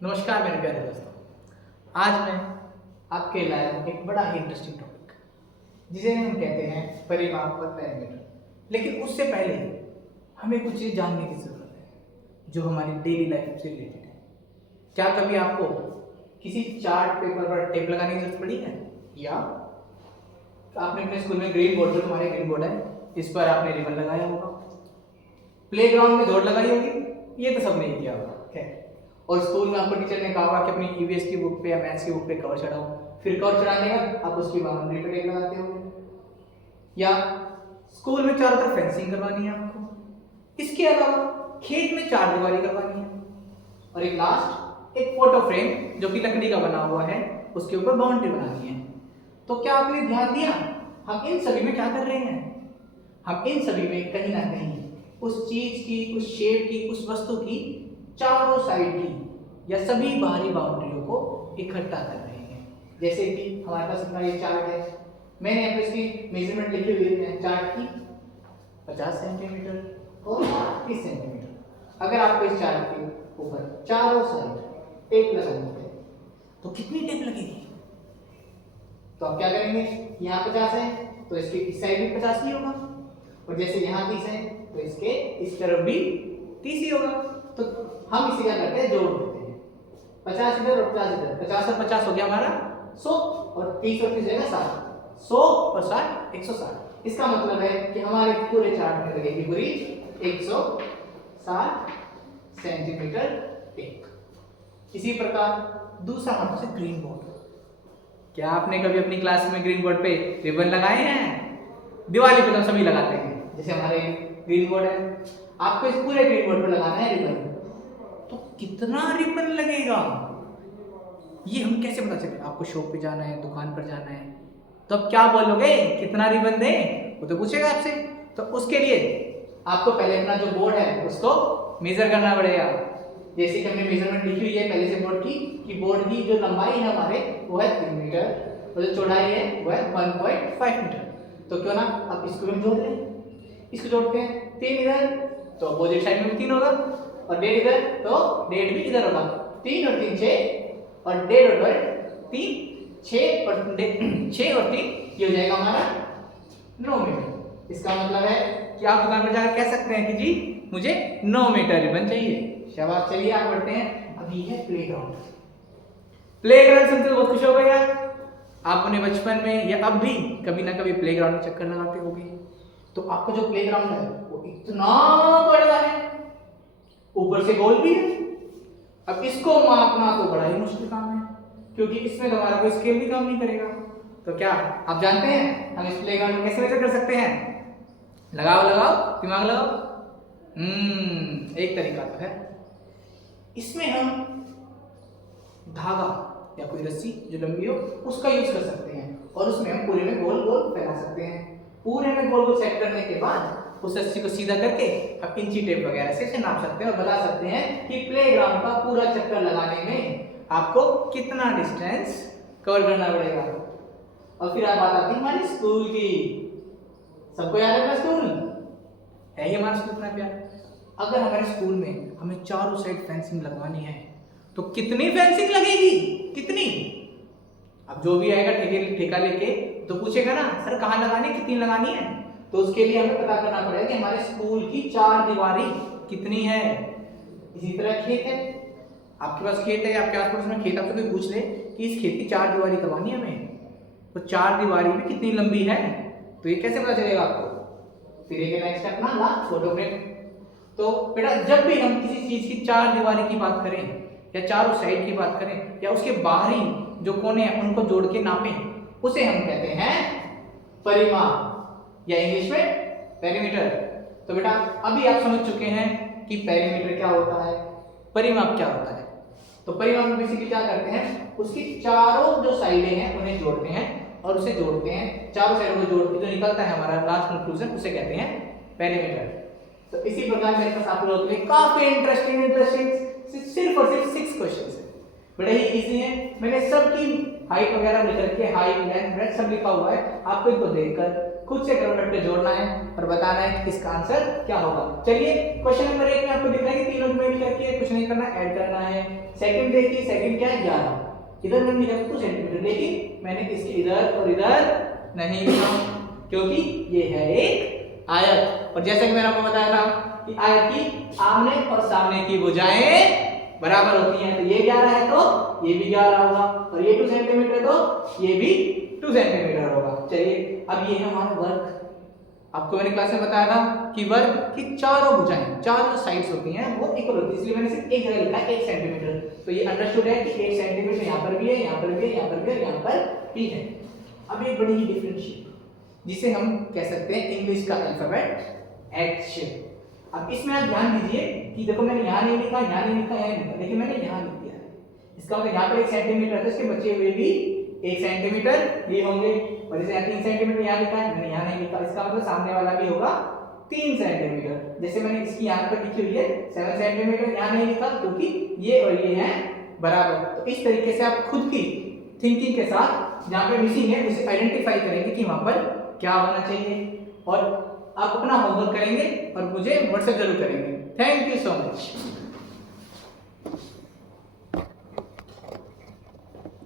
नमस्कार मेरे प्यारे दोस्तों। आज मैं आपके लाया हूँ एक बड़ा ही इंटरेस्टिंग टॉपिक जिसे हम कहते हैं परिमाप और पैरामीटर। लेकिन उससे पहले हमें कुछ चीज़ जानने की ज़रूरत है जो हमारी डेली लाइफ से रिलेटेड है। क्या कभी आपको किसी चार्ट पेपर पर टेप लगाने की जरूरत पड़ी है, या आपने अपने स्कूल में ग्रीन बोर्ड, जो तुम्हारे ग्रीन बोर्ड है, इस पर आपने रिबन लगाया होगा, प्लेग्राउंड में दौड़ लगाई होगी? ये तो सबने किया होगा। खैर, और स्कूल में आपको टीचर ने कहा होगा कि अपनी ईवीएस की बुक पे या मैथ्स की बुक पे कवर चढ़ाओ, फिर कवर चढ़ाने के बाद आप उसकी बाउंड्री पे टेप लगाते होंगे, या स्कूल में चारों तरफ फेंसिंग करवानी है आपको। इसके अलावा खेत में चार दीवारी करवानी है, और एक लास्ट एक फोटो फ्रेम जो कि लकड़ी का बना हुआ है, उसके ऊपर बाउंड्री बनानी है। तो क्या आपने ध्यान दिया हम इन सभी में क्या कर रहे हैं? हम इन सभी में कहीं ना कहीं उस चीज की, उस शेप की, उस वस्तु की चारों साइड की या सभी बाहरी बाउंड्रियों को इकट्ठा कर रहे हैं। जैसे कि हमारे पास अपना ये चार्ट है, मैंने यहाँ पे इसकी मेजरमेंट लिखी हुई है चार्ट की 50 सेंटीमीटर और 30 सेंटीमीटर। अगर आपको इस चार्ट के ऊपर चारों साइड टेप लगानी है तो कितनी टेप लगेगी? तो आप क्या करेंगे, यहाँ 50 है तो इसके इस साइड भी 50 ही होगा, और जैसे यहाँ 30 है तो इसके इस तरफ भी 30 ही होगा। तो हम इसे क्या करते हैं, जोड़ देते हैं, 50 इधर और 50 इधर, 50 और 50 हो गया हमारा 100, और 30 और 30 जाएगा 60, 100 और 60 160। इसका मतलब है कि हमारे पूरे चार्ट में लगेगी पूरी 160 सेंटीमीटर टेप। इसी प्रकार दूसरा हमारे पास ग्रीन बोर्ड। क्या आपने कभी अपनी क्लास में ग्रीन बोर्ड पे रिबन लगाए हैं? दिवाली पे तो सभी लगाते हैं। जैसे हमारे ग्रीन बोर्ड है, आपको इस पूरे ग्रीन बोर्ड पे लगाना है रिबन। तो कितना रिबन लगेगा ये हम कैसे पता चले? आपको शॉप पे जाना है, दुकान पर जाना है, तो अब क्या बोलोगे, कितना रिबन दें? वो तो पूछेगा आपसे। तो उसके लिए आपको पहले अपना जो बोर्ड है उसको मेजर करना पड़ेगा। जैसे कि हमने मेजरमेंट लिखी हुई है पहले से बोर्ड की, कि बोर्ड की जो लंबाई है हमारे वो है 3 मीटर और जो चौड़ाई है वो है 1.5 मीटर। तो क्यों ना अब इसको भी जोड़ लें। इसको जोड़ते हैं, 3 इधर तो अपोजिट साइड में भी 3 होगा, और 1.5 इधर तो 1.5 भी इधर होगा। 3 और 3 6, और 1.5 और 3 6, और 6 और 3 ये हो जाएगा हमारा 9 मीटर। इसका मतलब है कि आप दुकान पर जाकर कह सकते हैं कि जी मुझे 9 मीटर रिबन चाहिए। शाबाश, चलिए आगे बढ़ते हैं। अभी है प्लेग्राउंड। प्लेग्राउंड सुनते तो बहुत खुश हो गए यार। आप अपने बचपन में या अब भी कभी ना कभी प्लेग्राउंड में चक्कर लगाते होंगे। तो आपका जो प्लेग्राउंड है वो इतना बड़ा है, ऊपर से गोल भी है। अब इसको मापना तो बड़ा ही मुश्किल काम है, क्योंकि इसमें हमारा कोई स्केल भी काम नहीं करेगा। तो क्या आप जानते हैं हम इस प्लेग्राउंड में कैसे मेजर कर सकते हैं? लगाओ लगाओ, दिमाग लगाओ। एक तरीका तो है, इसमें हम धागा या कोई रस्सी जो लंबी हो उसका यूज कर सकते हैं, और उसमें हम पूरे में गोल गोल फैला सकते हैं। पूरे में गोल गोल सेट करने के बाद उस रस्सी को सीधा करके हम इंची टेप वगैरह से नाप सकते हैं और बता सकते हैं कि प्लेग्राउंड का पूरा चक्कर लगाने में आपको कितना डिस्टेंस कवर करना पड़ेगा। और फिर आप बात आती है हमारी स्कूल की। सबको याद है अपना स्कूल? है ही हमारा स्कूल इतना प्यारा। अगर हमारे स्कूल में हमें चारों साइड फेंसिंग लगवानी है तो कितनी फेंसिंग लगेगी? कितनी? अब जो भी आएगा ठेका लेके तो पूछेगा ना, सर कहाँ लगानी है, कितनी लगानी है? तो उसके लिए हमें पता करना पड़ेगा कि हमारे स्कूल की चार दीवारी कितनी है। इसी तरह खेत है, आपके पास खेत है, आपके आस पड़ोस में खेत, आपसे कोई पूछ ले कि इस खेत की चार दीवारी करवानी है हमें, तो चार दीवारी में कितनी लंबी है, तो ये कैसे पता चलेगा आपको? फिर एक नेक्स्ट स्टेप ना, लास्ट फोटो फ्रेम। तो बेटा जब भी हम किसी चीज की चार दीवारी की बात करें या चारों साइड की बात करें या उसके बाहरी जो कोने हैं उनको जोड़ के नापें, उसे हम कहते हैं परिमाप, या इंग्लिश में पेरीमीटर। तो बेटा अभी आप समझ चुके हैं कि पेरीमीटर क्या होता है, परिमाप क्या होता है। तो परिमाप में बेसिकली क्या करते हैं, उसकी चारों जो साइडें हैं उन्हें जोड़ते हैं और उसे जोड़ते हैं, चारों साइडों को जोड़ के जो निकलता है हमारा लास्ट कंक्लूजन उसे कहते हैं पेरीमीटर। तो इसी प्रकार मेरे पास आप लोगों के लिए काफी इंटरेस्टिंग सिर्फ और सिर्फ 6 क्वेश्चंस है, बड़े ही इजी हैं। मैंने सबकी हाइट वगैरह लिख रखी है, हाइट लेंथ ब्रेड्थ सब लिखा हुआ है, आपको इनको देखकर खुद से क्रम पे जोड़ना है और बताना है कि इसका आंसर क्या होगा। चलिए क्वेश्चन नंबर 1 में आपको दिख रहा है कि तीनों में भी करके कुछ नहीं करना, ऐड करना है। सेकंड देखिए, सेकंड क्या है 11, इधर मैंने लिखा 2 सेंटीमीटर, लेकिन मैंने इसके इधर और इधर नहीं लिखा क्योंकि ये है एक आयत। और जैसा कि मैंने आपको बताया था कि आयत की आमने और सामने की भुजाएं बराबर होती हैं, तो ये 11 है तो ये भी 11 होगा, और ये 2 सेंटीमीटर है तो ये भी 2 सेंटीमीटर होगा। चलिए अब ये है हमारा वर्ग। आपको मैंने क्लास में बताया था कि वर्ग की चारों भुजाएं, चारों साइड्स होती हैं वो इक्वल होती है, इसलिए मैंने सिर्फ एक जगह लिखा 1 सेंटीमीटर। तो ये अंडरस्टूड है कि 1 सेंटीमीटर यहाँ पर भी है, यहाँ पर भी है, यहाँ पर भी है, यहाँ पर भी है। अब एक बड़ी ही डिफरेंट शेप जिसे हम कह सकते हैं इंग्लिश का अल्फाबेट H शेप। अब इसमें आप ध्यान दीजिए कि देखो मैंने यहाँ नहीं लिखा, यहाँ नहीं लिखा, यहाँ नहीं लिखा, लेकिन मैंने यहाँ लिख दिया है। इसका मतलब यहाँ पर 1 सेंटीमीटर है तो इसके बचे हुए भी 1 सेंटीमीटर ही होंगे, और जैसे यहाँ 3 सेंटीमीटर यहाँ लिखा है, मैंने यहाँ नहीं लिखा, इसका मतलब सामने वाला भी होगा 3 सेंटीमीटर। जैसे मैंने इसकी यहाँ पर लिखी हुई है 7 सेंटीमीटर, यहाँ नहीं लिखा क्योंकि ये और ये हैं बराबर। तो इस तरीके से आप खुद की थिंकिंग के साथ जहाँ पे मिसिंग है उसे आइडेंटिफाई करेंगे कि वहाँ पर क्या होना चाहिए, और आप अपना होमवर्क करेंगे और मुझे व्हाट्सएप जरूर करेंगे। Thank you so much.